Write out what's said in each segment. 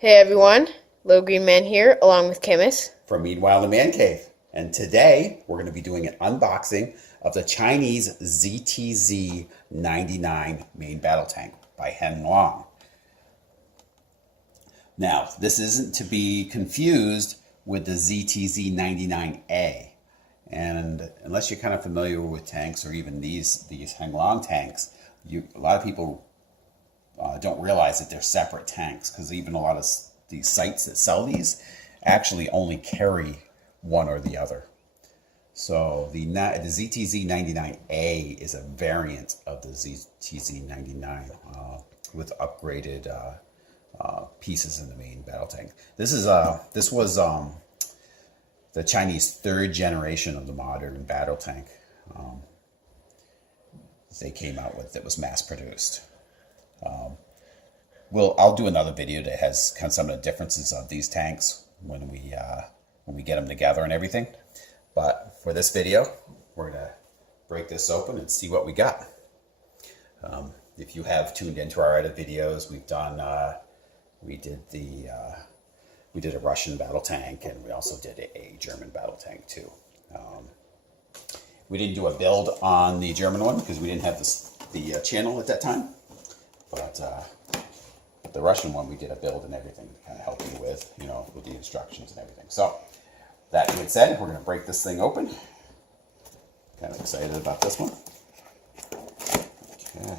Hey everyone, Little Green Man here, along with Kimmis from Meanwhile in the Man Cave. And today we're going to be doing an unboxing of the Chinese ZTZ99 main battle tank by Heng Long. Now, this isn't to be confused with the ZTZ99A. And unless you're kind of familiar with tanks or even these Heng Long tanks, a lot of people don't realize that they're separate tanks, because even a lot of these sites that sell these actually only carry one or the other. So the ZTZ99A is a variant of the ZTZ99 with upgraded pieces in the main battle tank. This was the Chinese third generation of the modern battle tank they came out with that was mass produced. I'll do another video that has kind of some of the differences of these tanks when we get them together and everything. But for this video, we're gonna break this open and see what we got. If you have tuned into our other videos, we've done we did a Russian battle tank, and we also did a German battle tank too. We didn't do a build on the German one because we didn't have the channel at that time. But the Russian one, we did a build and everything to kind of help you with, with the instructions and everything. So, that being said, we're going to break this thing open. Kind of excited about this one. Okay.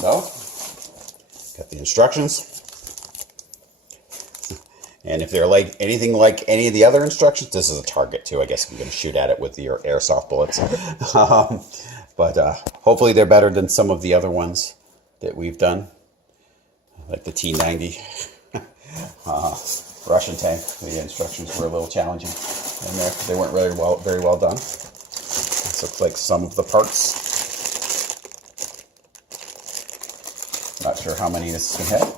So, got the instructions, and if they're like anything like any of the other instructions, this is a target too. I guess I'm going to shoot at it with your airsoft bullets, but hopefully they're better than some of the other ones that we've done, like the T90 Russian tank. The instructions were a little challenging in there. They weren't really very well done. This looks like some of the parts. Not sure how many this can have.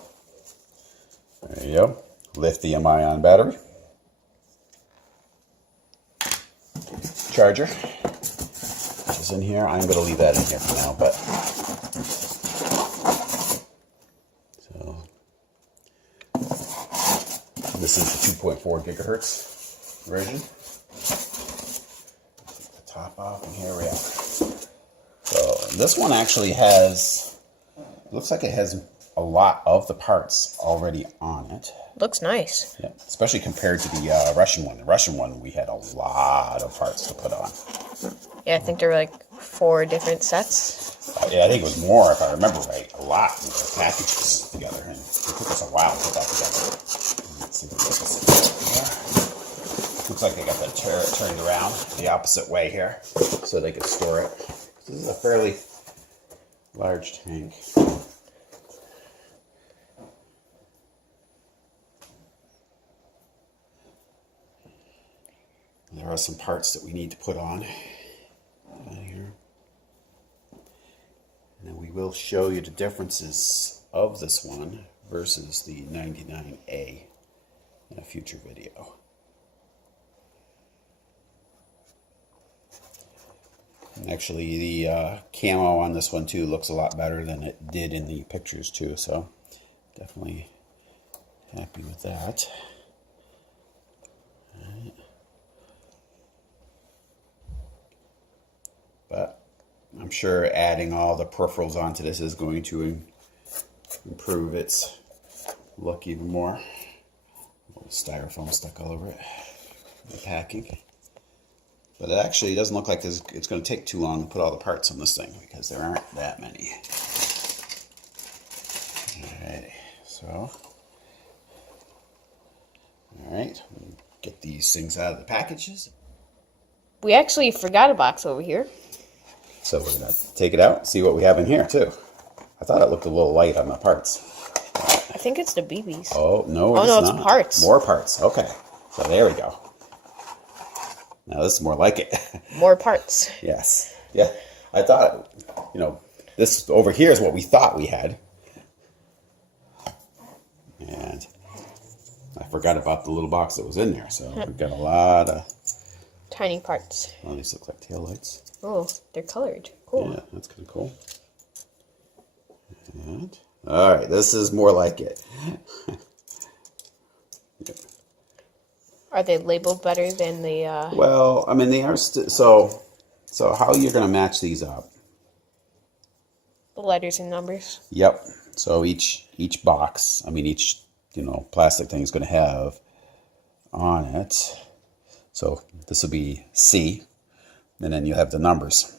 There you go. Lithium-ion battery. Charger, which is in here. I'm going to leave that in here for now, but so this is the 2.4 gigahertz version. Take the top off, and here we are. So this one actually has. Looks like it has a lot of the parts already on it. Looks nice. Yeah, especially compared to the Russian one. The Russian one, we had a lot of parts to put on. Yeah, I think there were like 4 different sets. Yeah, I think it was more, if I remember right. A lot of the packages together, and it took us a while to put that together. Let's see if we can get this in. Looks like they got that turned around the opposite way here, so they could store it. This is a fairly large tank. There are some parts that we need to put on here. And then we will show you the differences of this one versus the 99A in a future video. And actually, the camo on this one too looks a lot better than it did in the pictures too, so definitely happy with that. Right. But I'm sure adding all the peripherals onto this is going to improve its look even more. A little styrofoam stuck all over it. The packing. But it actually doesn't look like it's going to take too long to put all the parts on this thing, because there aren't that many. Alright, so. Alright, get these things out of the packages. We actually forgot a box over here. So we're going to take it out and see what we have in here too. I thought it looked a little light on the parts. I think it's the BBs. Oh, no, Oh, no, it's it's not. parts. More parts. Okay. So there we go. Now this is more like it. More parts. Yes. Yeah. I thought, this over here is what we thought we had. And I forgot about the little box that was in there. So we've got a lot of Tiny parts. Oh, these look like taillights. Oh, they're colored. Cool. Yeah, that's kind of cool. And, all right, this is more like it. Yep. Are they labeled better than the... Well, I mean, they are so how you're going to match these up? The letters and numbers? Yep. So each box, I mean, each, plastic thing is going to have on it. So this will be C, and then you have the numbers.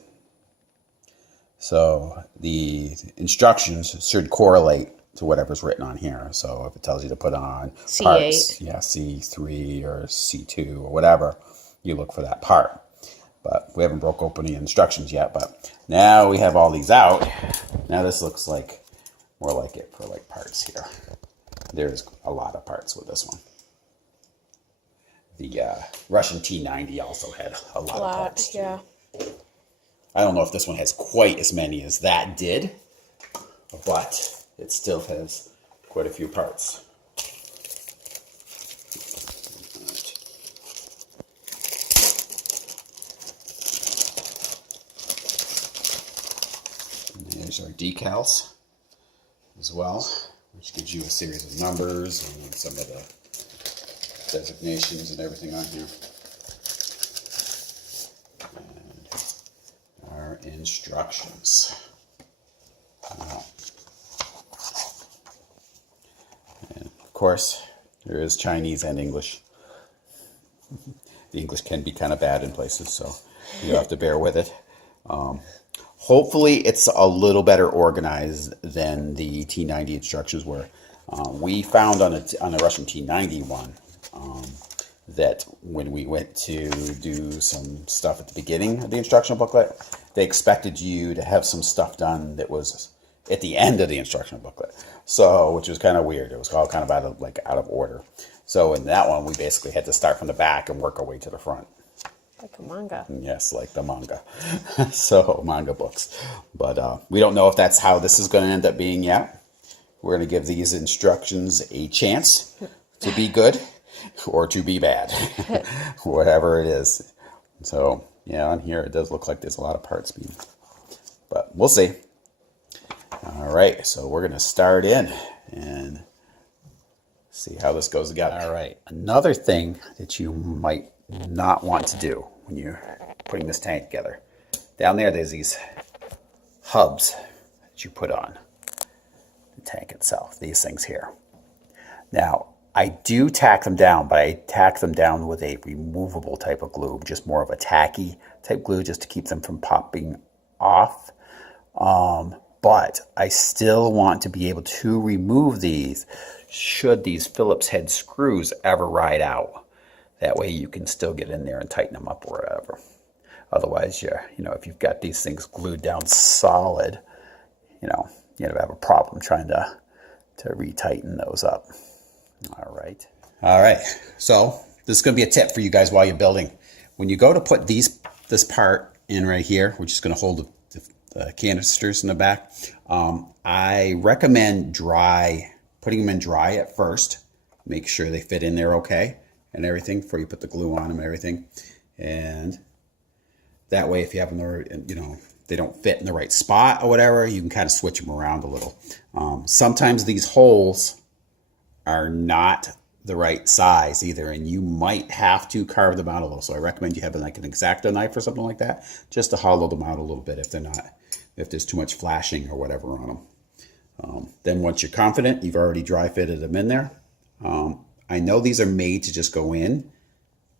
So the instructions should correlate to whatever's written on here. So if it tells you to put on C8. parts, yeah, C3 or C2 or whatever, you look for that part. But we haven't broke open the instructions yet. But now we have all these out. Now this looks like more like it for like parts here. There's a lot of parts with this one. The Russian T90 also had a lot of parts too. Yeah. I don't know if this one has quite as many as that did, but it still has quite a few parts. And there's our decals as well, which gives you a series of numbers and some of the designations and everything on here. And our instructions. And of course, there is Chinese and English. The English can be kind of bad in places, so you have to bear with it. Hopefully, it's a little better organized than the T90 instructions were. We found on a Russian T90 one that when we went to do some stuff at the beginning of the instructional booklet, they expected you to have some stuff done that was at the end of the instructional booklet. So, which was kind of weird. It was all kind of out of order. So in that one, we basically had to start from the back and work our way to the front. Like a manga. Yes, like the manga. So, manga books. But we don't know if that's how this is going to end up being yet. We're going to give these instructions a chance to be good or to be bad. Whatever it is. So, yeah, on here it does look like there's a lot of parts being. But we'll see. All right, so we're going to start in and see how this goes together. All right, another thing that you might not want to do when you're putting this tank together. Down there's these hubs that you put on the tank itself, these things here. Now, I do tack them down, but I tack them down with a removable type of glue, just more of a tacky type glue just to keep them from popping off. But I still want to be able to remove these should these Phillips head screws ever ride out. That way you can still get in there and tighten them up or whatever. Otherwise, if you've got these things glued down solid, you'd have a problem trying to retighten those up. All right. So this is going to be a tip for you guys while you're building. When you go to put this part in right here, which is going to hold the canisters in the back, I recommend putting them in dry at first. Make sure they fit in there okay and everything before you put the glue on them and everything. And that way, if you have them, they don't fit in the right spot or whatever, you can kind of switch them around a little. Sometimes these holes are not the right size either, and you might have to carve them out a little. So I recommend you have like an X-Acto knife or something like that, just to hollow them out a little bit if there's too much flashing or whatever on them. Then once you're confident, you've already dry fitted them in there. I know these are made to just go in,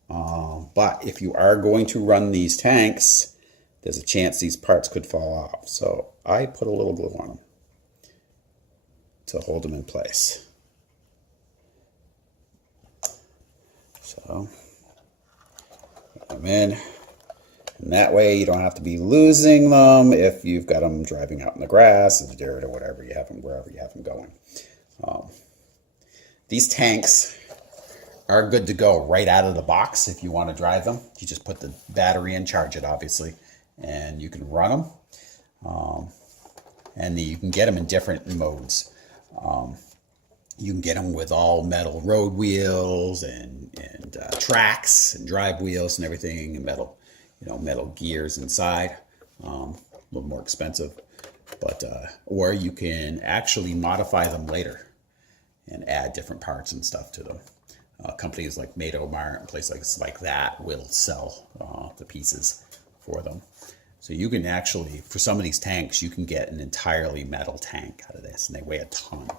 but if you are going to run these tanks, there's a chance these parts could fall off. So I put a little glue on them to hold them in place. So put them in, and that way you don't have to be losing them if you've got them driving out in the grass, in the dirt, or whatever you have them, wherever you have them going. These tanks are good to go right out of the box if you want to drive them. You just put the battery in, charge it obviously, and you can run them. And you can get them in different modes. You can get them with all metal road wheels and tracks and drive wheels and everything, and metal, metal gears inside. A little more expensive, but or you can actually modify them later and add different parts and stuff to them. Companies like Mart and places like that will sell the pieces for them. So you can actually, for some of these tanks, you can get an entirely metal tank out of this, and they weigh a ton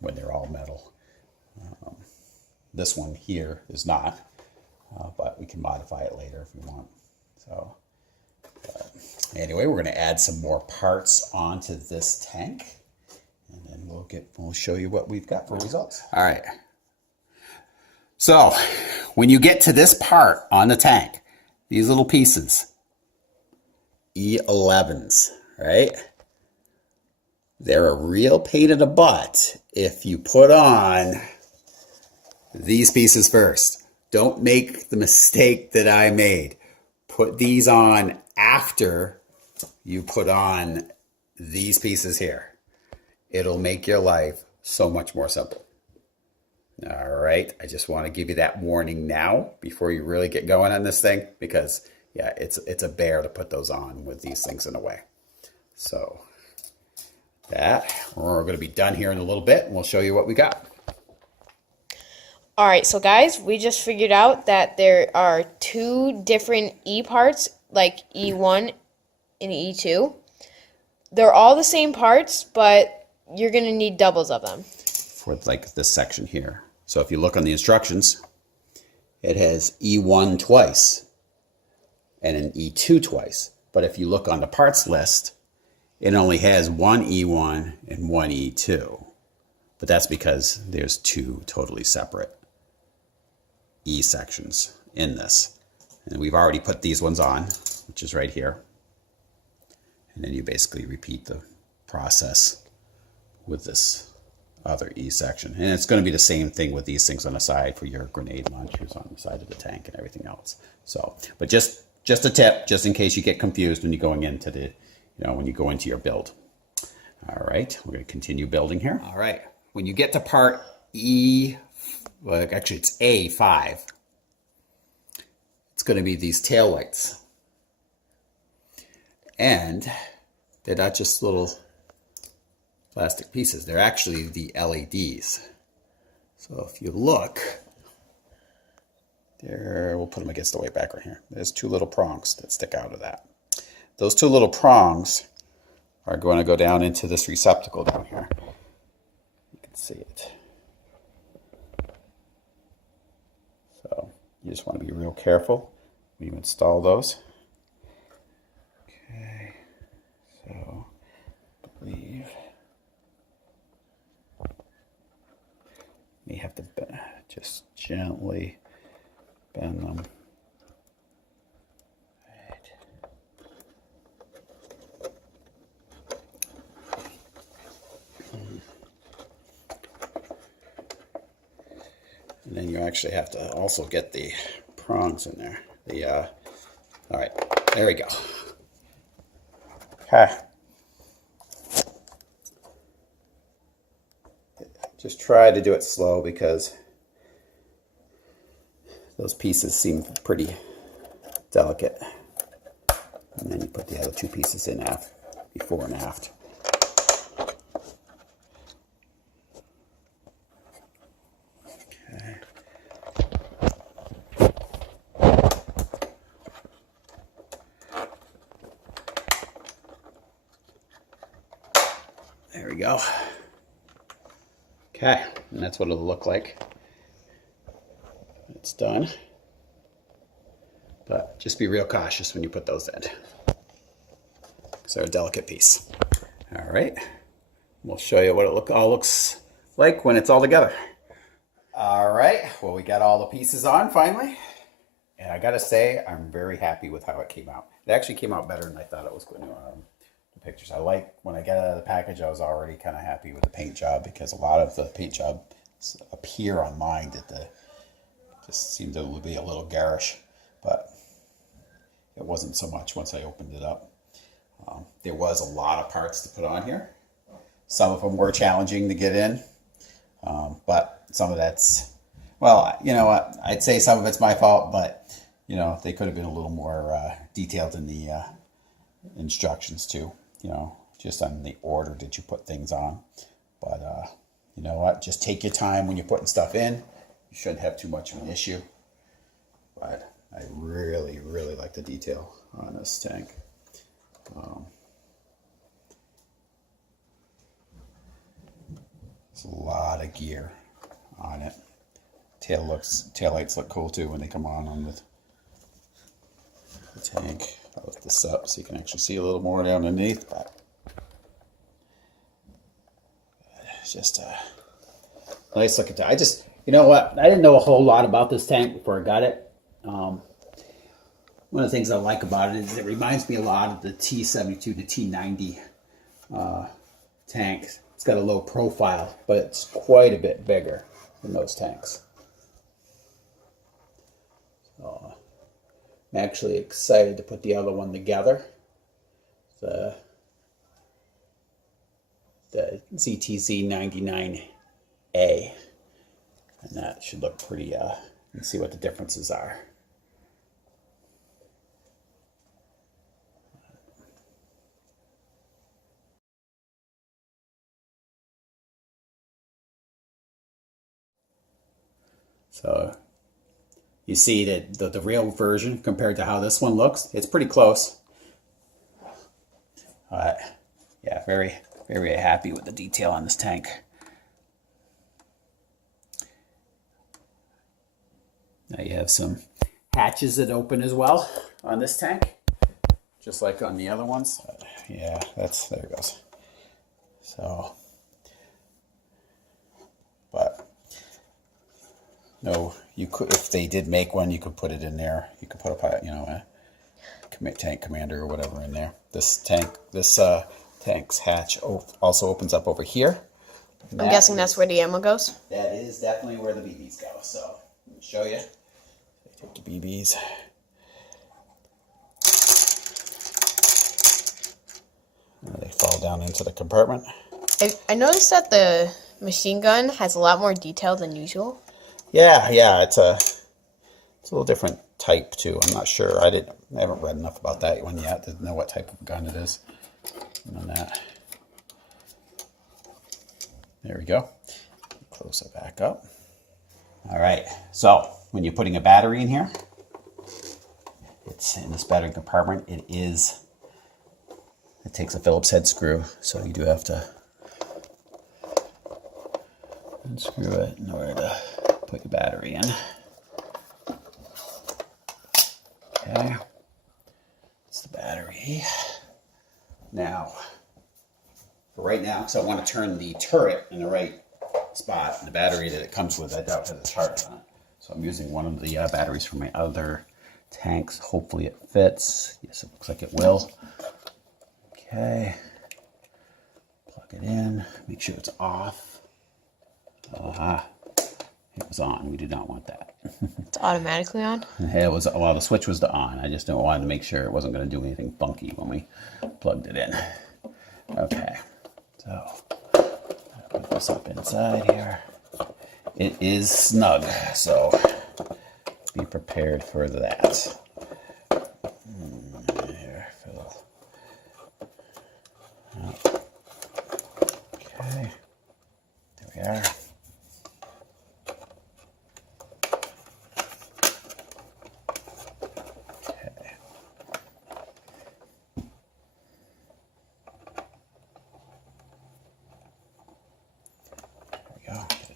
when they're all metal. This one here is not, but we can modify it later if we want. So anyway, we're going to add some more parts onto this tank, and then we'll show you what we've got for results. All right. So when you get to this part on the tank, these little pieces, E11s, right? They're a real pain in the butt if you put on these pieces first. Don't make the mistake that I made. Put these on after you put on these pieces here. It'll make your life so much more simple. All right, I just want to give you that warning now before you really get going on this thing, because yeah, it's a bear to put those on with these things in the way. So we're going to be done here in a little bit, and we'll show you what we got. All right, so guys, we just figured out that there are two different E parts, like E1 and E2. They're all the same parts, but you're going to need doubles of them. For like this section here. So if you look on the instructions, it has E1 twice and an E2 twice. But if you look on the parts list, it only has one E1 and one E2. But that's because there's two totally separate E sections in this. And we've already put these ones on, which is right here. And then you basically repeat the process with this other E section. And it's going to be the same thing with these things on the side for your grenade launchers on the side of the tank and everything else. So, but just a tip, just in case you get confused when you're going into the, when you go into your build. All right, we're going to continue building here. All right, when you get to part E, well, actually it's A5, it's going to be these tail lights. And they're not just little plastic pieces. They're actually the LEDs. So if you look, there, we'll put them against the way back right here. There's two little prongs that stick out of that. Those two little prongs are going to go down into this receptacle down here. You can see it. So you just want to be real careful when you install those. Okay, so I believe you have to just gently bend them. Right. And then you actually have to also get the prongs in there. All right, there we go. Okay. Just try to do it slow because those pieces seem pretty delicate. And then you put the other two pieces in before and after. Okay. There we go. Okay, and that's what it'll look like. It's done. But just be real cautious when you put those in, because they're a delicate piece. All right, we'll show you what it all looks like when it's all together. All right, well, we got all the pieces on finally. And I gotta say, I'm very happy with how it came out. It actually came out better than I thought it was going to. pictures. I like, when I got out of the package, I was already kind of happy with the paint job, because a lot of the paint jobs appear on mine that just seemed to be a little garish, but it wasn't so much once I opened it up. There was a lot of parts to put on here. Some of them were challenging to get in, but some of that's, well, you know what, I'd say some of it's my fault, but you know, they could have been a little more detailed in the instructions too, you know, just on the order that you put things on. But you know what, just take your time when you're putting stuff in. You shouldn't have too much of an issue. But I really, really like the detail on this tank. There's a lot of gear on it. Tail lights look cool too when they come on the tank. I'll lift this up so you can actually see a little more down underneath. But it's just a nice looking tank. You know what? I didn't know a whole lot about this tank before I got it. One of the things I like about it is it reminds me a lot of the T72 to T90 tanks. It's got a low profile, but it's quite a bit bigger than those tanks. So I'm actually excited to put the other one together. The ZTZ99A. And that should look pretty, you can see what the differences are. So you see that the real version compared to how this one looks, it's pretty close. Yeah, very, very happy with the detail on this tank. Now you have some hatches that open as well on this tank, just like on the other ones. Yeah, there it goes. So, but no, you could, if they did make one, you could put it in there. You could put a, you know, a tank commander or whatever in there. This tank's hatch also opens up over here. I'm guessing that's where the ammo goes. That is definitely where the BBs go. So let me show you. Take the BBs. They fall down into the compartment. I noticed that the machine gun has a lot more detail than usual. Yeah, it's a little different type too. I'm not sure. I haven't read enough about that one yet to know what type of gun it is. On that. There we go. Close it back up. All right. So when you're putting a battery in here, it's in this battery compartment. It takes a Phillips head screw, so you do have to unscrew it in order to put your battery in. Okay. It's the battery. Now, for right now, because I want to turn the turret in the right spot, the battery that it comes with, I doubt has a charge on it. So I'm using one of the batteries from my other tanks. Hopefully it fits. Yes, it looks like it will. Okay. Plug it in. Make sure it's off. Aha. It was on. We did not want that. It's automatically on? It was, well, the switch was on. I just wanted to make sure it wasn't going to do anything funky when we plugged it in. Okay. So, I'll put this up inside here. It is snug, so be prepared for that. Here, Phil. Okay. There we are.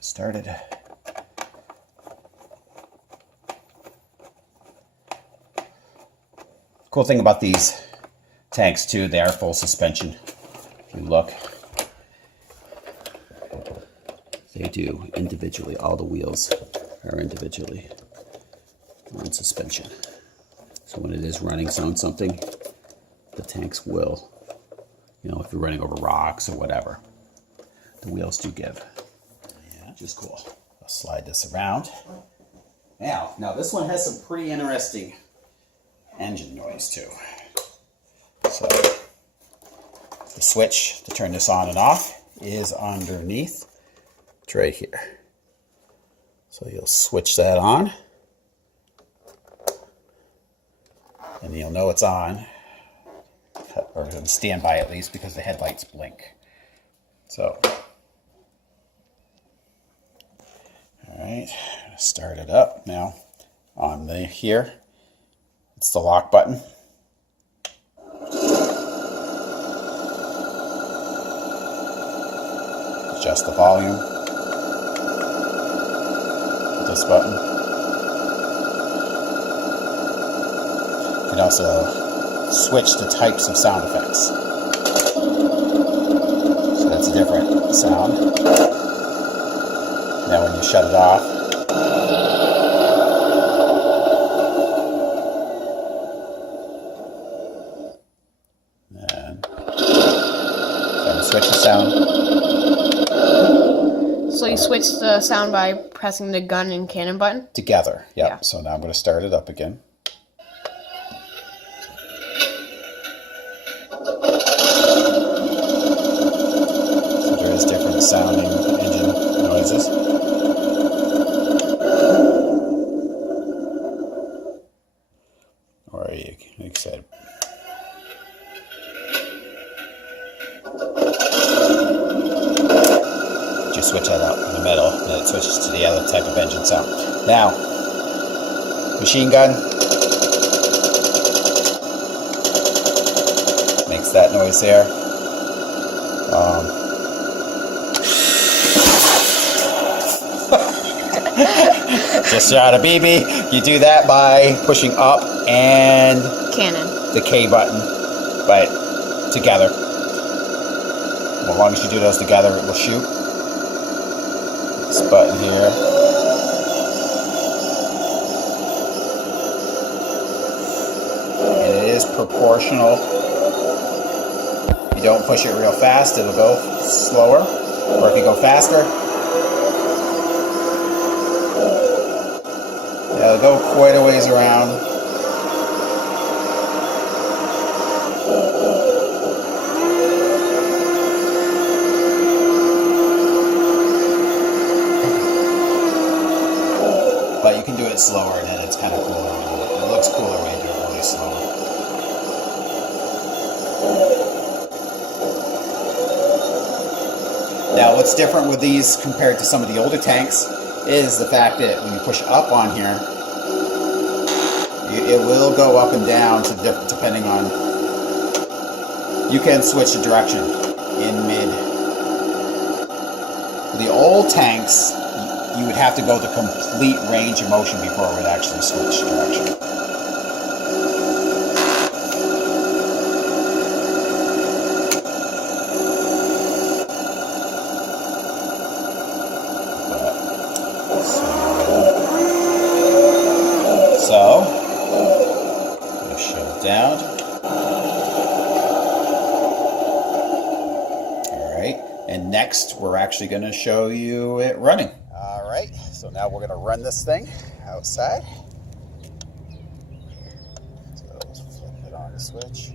Started. Cool thing about these tanks too, they are full suspension. If you look, they do individually, all the wheels are individually on suspension. So when it is running on something, the tanks will you know, if you're running over rocks or whatever. The wheels do give. Yeah, which is cool. I'll slide this around. Now this one has some pretty interesting engine noise too. So the switch to turn this on and off is underneath. It's right here. So you'll switch that on, and you'll know it's on, or on standby at least, because the headlights blink. So, all right, start it up now. On the here, it's the lock button. Adjust the volume. This button. You can also switch to types of sound effects. So that's a different sound. Now when you shut it off, and so I'm switch the sound. So you switch the sound by pressing the gun and cannon button? Together, yep. Yeah. So now I'm going to start it up again. So there is different sounding engine noises. Or you, like I said, just switch that up in the middle, and then it switches to the other type of engine sound. Now, machine gun makes that noise there. Just shot a BB. You do that by pushing up and Cannon. the K button, but together. As long as you do those together, it will shoot. This button here. And it is proportional. If you don't push it real fast, it'll go slower. Or if you go faster, it'll go quite a ways around. But you can do it slower, and then it's kind of cooler. It looks cooler when you do it really slow. Now, what's different with these compared to some of the older tanks is the fact that when you push up on here, it will go up and down depending on. You can switch the direction in mid. The old tanks, you would have to go the complete range of motion before it would actually switch direction. So, I'm going to shut it down. Alright, and next we're actually going to show you it running. Alright, so now we're going to run this thing outside. So let's flip it on the switch.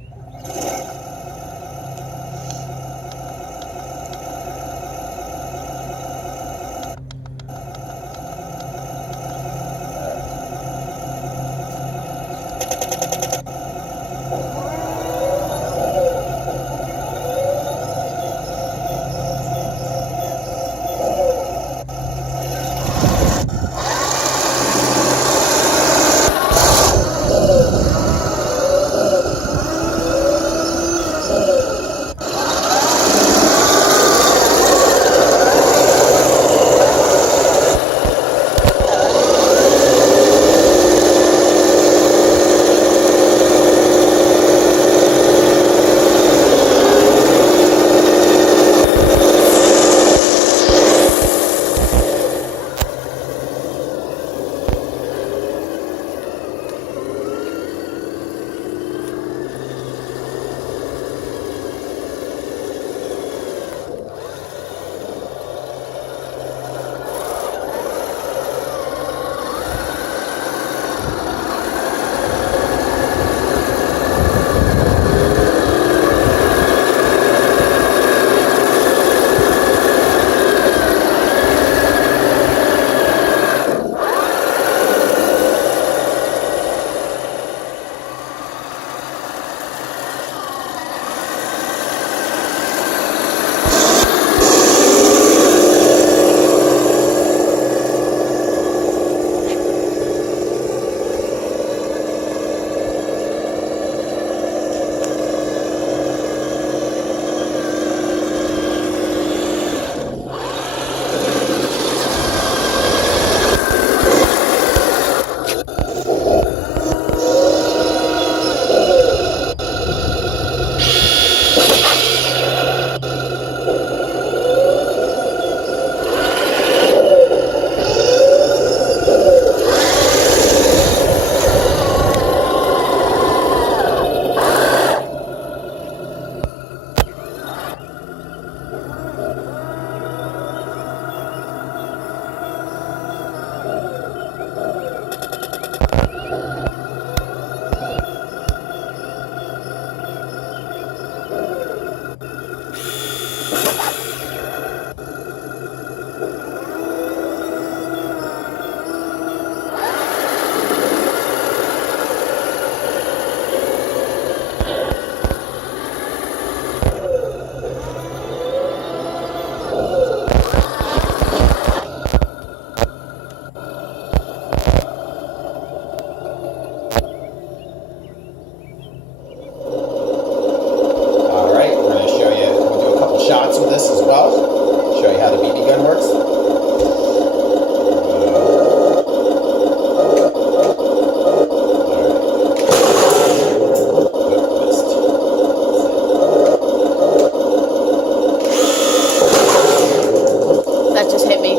this as well. Show you how the BB gun works. That just hit me.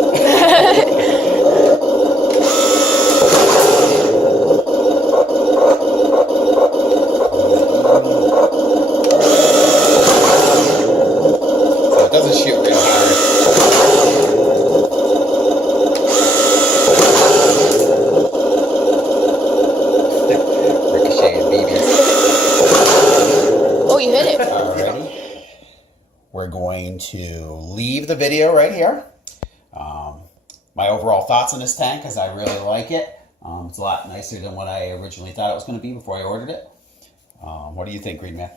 So it doesn't shoot real hard. Ricocheting BBs. Oh, you hit it. Alrighty. We're going to leave the video right here. My overall thoughts on this tank is I really like it. It's a lot nicer than what I originally thought it was going to be before I ordered it. What do you think, Green Man?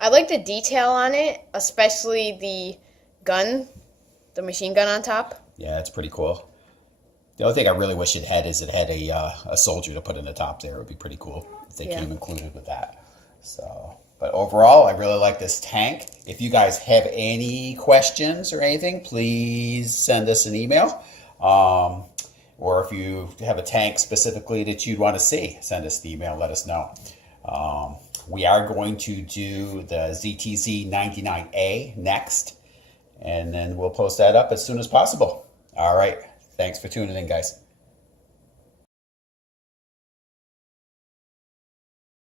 I like the detail on it, especially the gun, the machine gun on top. Yeah, it's pretty cool. The only thing I really wish it had is it had a soldier to put in the top there. It would be pretty cool if they came included with that. So, but overall, I really like this tank. If you guys have any questions or anything, please send us an email. Or if you have a tank specifically that you'd want to see, send us the email, let us know. We are going to do the ZTZ99A next, and then we'll post that up as soon as possible. All right. Thanks for tuning in, guys.